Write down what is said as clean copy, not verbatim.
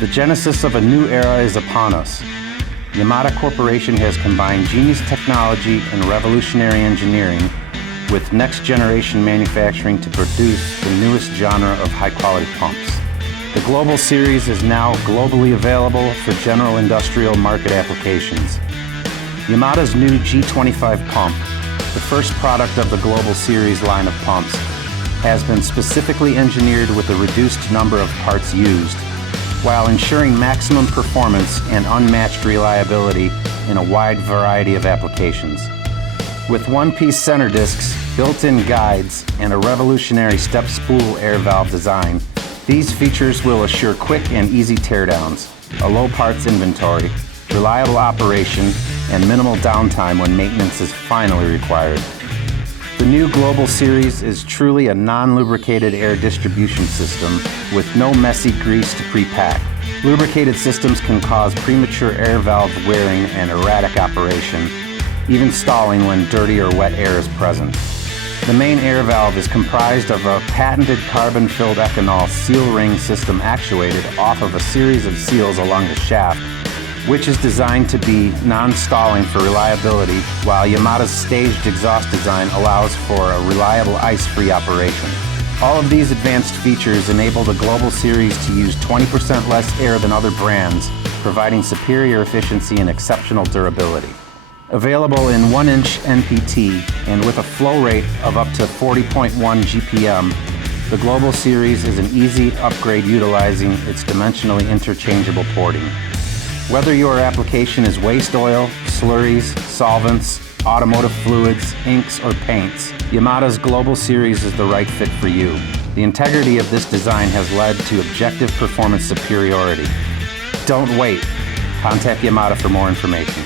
The genesis of a new era is upon us. Yamada Corporation has combined genius technology and revolutionary engineering with next-generation manufacturing to produce the newest genre of high-quality pumps. The Global Series is now globally available for general industrial market applications. Yamada's new G25 pump, the first product of the Global Series line of pumps, has been specifically engineered with a reduced number of parts used, while ensuring maximum performance and unmatched reliability in a wide variety of applications. With one-piece center discs, built-in guides, and a revolutionary step spool air valve design, these features will assure quick and easy teardowns, a low parts inventory, reliable operation, and minimal downtime when maintenance is finally required. The new Global Series is truly a non-lubricated air distribution system with no messy grease to pre-pack. Lubricated systems can cause premature air valve wearing and erratic operation, even stalling when dirty or wet air is present. The main air valve is comprised of a patented carbon-filled ethanol seal ring system actuated off of a series of seals along the shaft, which is designed to be non-stalling for reliability, while Yamada's staged exhaust design allows for a reliable ice-free operation. All of these advanced features enable the Global Series to use 20% less air than other brands, providing superior efficiency and exceptional durability. Available in 1-inch NPT and with a flow rate of up to 40.1 GPM, the Global Series is an easy upgrade utilizing its dimensionally interchangeable porting. Whether your application is waste oil, slurries, solvents, automotive fluids, inks, or paints, Yamada's Global Series is the right fit for you. The integrity of this design has led to objective performance superiority. Don't wait. Contact Yamada for more information.